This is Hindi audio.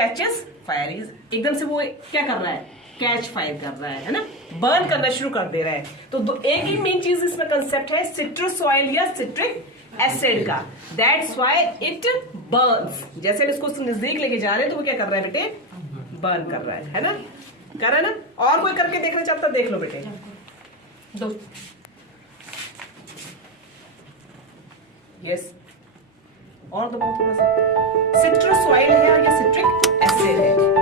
कैचेस फायर, एकदम से वो क्या कर रहा है, कैच फायर कर रहा है ना, बर्न करना शुरू कर दे रहा है। तो एक ही मेन चीज इसमें कंसेप्ट है सिट्रस ऑयल या सिट्रिक एसिड का, दैट्स व्हाई इट बर्न्स। जैसे हम इसको नजदीक लेके जा रहे हैं तो वो क्या कर रहा है बेटे, बर्न कर रहा है ना, कर रहा है ना। और कोई करके देखना चाहता देख लो बेटे, दो यस और दबाओ थोड़ा सा। सिट्रस ऑयल है और ये सिट्रिक एसिड है।